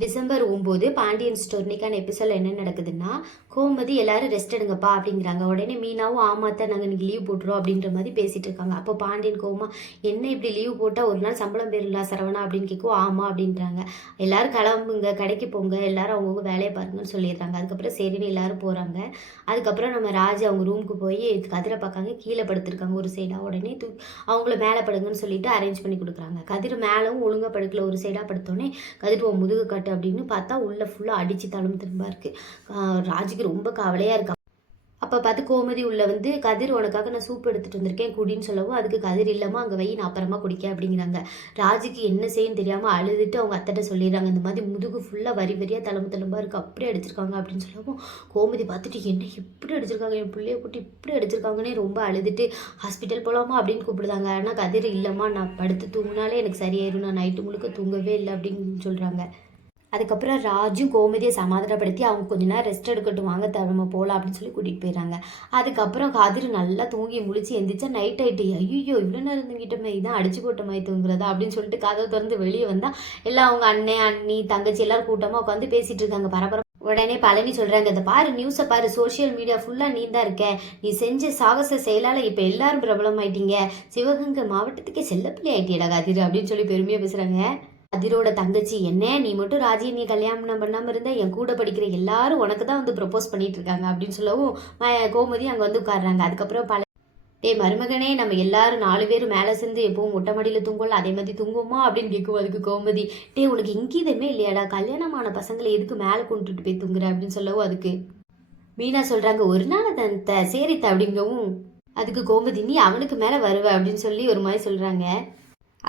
December 9 Pandian store இன்னைக்கான எபிசோட என்ன நடக்குதுன்னா, கோமதி எல்லாரும் ரெஸ்ட் எடுங்கப்பா அப்படிங்கிறாங்க. உடனே மீனாவும் ஆமாத்த நாங்கள் இன்னைக்கு லீவ் போட்டுருவோம் அப்படின்ற மாதிரி பேசிட்டு இருக்காங்க. அப்போ பாண்டியன் கோமா என்ன இப்படி லீவ் போட்டால் ஒரு நாள் சம்பளம் பெறலாம் சரவணா அப்படின்னு கேட்கும். ஆமா அப்படின்றாங்க. எல்லாரும் கிளம்புங்க, கடைக்கு போங்க, எல்லாரும் அவங்கவுங்க வேலையை பாருங்கன்னு சொல்லிடுறாங்க. அதுக்கப்புறம் சரின்னு எல்லாரும் போகிறாங்க. அதுக்கப்புறம் நம்ம ராஜு அவங்க ரூமுக்கு போய் கதிரை பார்க்காங்க. கீழே படுத்திருக்காங்க ஒரு சைடாக. உடனே அவங்கள மேலே படுங்கன்னு சொல்லிட்டு அரேஞ்ச் பண்ணி கொடுக்குறாங்க. கதிர் மேலும் ஒழுங்காக படுக்கல, ஒரு சைடாக படுத்தோடனே கதிர் முதுகு கட்டு அப்படின்னு பார்த்தா உள்ள ஃபுல்லாக அடித்து தழும்பு திரும்ப இருக்குது. ராஜுக்கு ரொம்ப கவலையாக இருக்கா. அப்போ பார்த்து கோமதி உள்ள வந்து கதிர் உனக்காக நான் சூப் எடுத்துகிட்டு வந்திருக்கேன் குடின்னு சொல்லவும், அதுக்கு கதிர் இல்லாமல் அங்கே வை நான் அப்புறமா குடிக்க அப்படிங்கிறாங்க. ராஜுக்கு என்ன செய்யன்னு தெரியாமல் அழுதுட்டு அவங்க அத்தைட்ட சொல்லிடுறாங்க, இந்த மாதிரி முதுகு ஃபுல்லாக வரி வரியாக தழும்பாக இருக்குது, அப்படியே அடிச்சிருக்காங்க அப்படின்னு சொல்லவும், கோமதி பார்த்துட்டு என்ன இப்படி அடிச்சிருக்காங்க, என் பிள்ளைய கூட்டி இப்படி அடிச்சிருக்காங்கன்னே ரொம்ப அழுதுட்டு ஹாஸ்பிட்டல் போகலாமா அப்படின்னு கூப்பிடுதாங்க. ஆனால் கதிர் இல்லைம்மா நான் படுத்து தூங்கினாலே எனக்கு சரியாயிரும், நான் நைட்டு முழுக்க தூங்கவே இல்லை அப்படின்னு சொல்கிறாங்க. அதுக்கப்புறம் ராஜும் கோமதியை சமாதானப்படுத்தி அவங்க கொஞ்ச நேரம் ரெஸ்ட் எடுக்கட்டும், வாங்க நம்ம போகலாம் அப்படின்னு சொல்லி கூட்டிகிட்டு போயிடுறாங்க. அதுக்கப்புறம் கதிர் நல்லா தூங்கி முழிச்சு எந்திரிச்சா நைட் ஆகிட்டு. ஐயோ இவ்வளோ நேரம் தூங்கிட்டோமே, இதான் அடிச்சு போட்ட மாதிரி தூங்குறதா அப்படின்னு சொல்லிட்டு கதவை திறந்து வெளியே வந்தால் எல்லாம் அவங்க அண்ணன் அண்ணி தங்கச்சி எல்லாரும் கூட்டமாக உட்காந்து பேசிகிட்டு இருக்காங்க பரபரம். உடனே பழனி சொல்கிறாங்க, இதை பாரு நியூஸை பாரு, சோஷியல் மீடியா ஃபுல்லாக நீ தான் இருக்க, நீ செஞ்ச சாகச செயலால் இப்போ எல்லாரும் பிரபலம் ஆயிட்டீங்க, சிவகங்கை மாவட்டத்துக்கே செல்லப்பிள்ளை ஆயிட்டியடா கதிர் அப்படின்னு சொல்லி பெருமையாக பேசுகிறாங்க. கதிரோட தங்கச்சி என்ன நீ மட்டும் ராஜியை நீ கல்யாணம் பண்ணாமல் இருந்தால் என் கூட படிக்கிற எல்லாரும் உனக்கு தான் வந்து ப்ரப்போஸ் பண்ணிட்டு இருக்காங்க அப்படின்னு சொல்லவும் கோமதி அங்கே வந்து உட்காடுறாங்க. அதுக்கப்புறம் டே மருமகனே நம்ம எல்லாரும் 4 பேர் மேலே சேர்ந்து எப்பவும் மொட்டை மாடியில் தூங்கல அதே மாதிரி தூங்குவோமா அப்படின்னு கேட்கும். அதுக்கு கோமதி டே உனக்கு இங்கேயுமே இல்லையாடா, கல்யாணமான பசங்களை எதுக்கு மேலே கொண்டுட்டு போய் தூங்குற அப்படின்னு சொல்லவும், அதுக்கு மீனா சொல்கிறாங்க ஒரு நாள் தந்த சரித்த அப்படிங்கவும், அதுக்கு கோமதி நீ அவனுக்கு மேலே வருவ அப்படின்னு சொல்லி ஒரு மாதிரி சொல்கிறாங்க.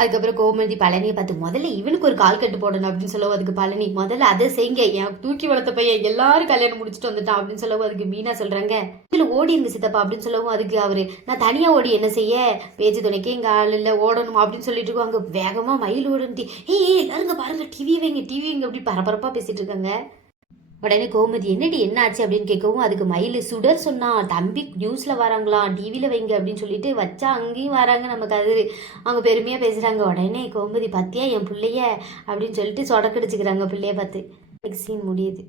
அதுக்கப்புறம் கோமதி பழனியை பார்த்து முதல்ல இவனுக்கு ஒரு கால் கட்டு போடணும் அப்படின்னு சொல்லவும், அதுக்கு பழனி முதல்ல அதை செய்யுங்க, என் தூக்கி வளர்த்த பையன் எல்லாரும் கல்யாணம் முடிச்சுட்டு வந்துட்டான் அப்படின்னு சொல்லவும், அதுக்கு மீனா சொல்கிறாங்க இதில் ஓடி இருங்க சித்தப்பா அப்படின்னு சொல்லவும், அதுக்கு அவர் நான் தனியாக ஓடி என்ன செய்ய, பேச்சு துணைக்கே எங்கள் ஆள் இல்லை ஓடணும் அப்படின்னு சொல்லிட்டு இருக்கோம். அங்கே வேகமாக மயில் ஓடுன்ட்டு எல்லாருங்க பாருங்க டிவி வைங்க அப்படி பரபரப்பாக பேசிகிட்டு இருக்காங்க. உடனே கோமதி என்னடி என்ன ஆச்சு அப்படின்னு கேட்கவும், அதுக்கு மயில் சுடர் சொன்னான் தம்பி நியூஸில் வராங்களாம் டிவியில் வைங்க அப்படின்னு சொல்லிட்டு வச்சா அங்கேயும் வராங்க நம்ம கதிர், அவங்க பெருமையாக பேசுகிறாங்க. உடனே கோமதி பார்த்தியா என் பிள்ளைய அப்படின்னு சொல்லிட்டு சொடக்கடிச்சுக்கிறாங்க பிள்ளைய பார்த்து. நெக்ஸ்ட் சீன் முடியுது.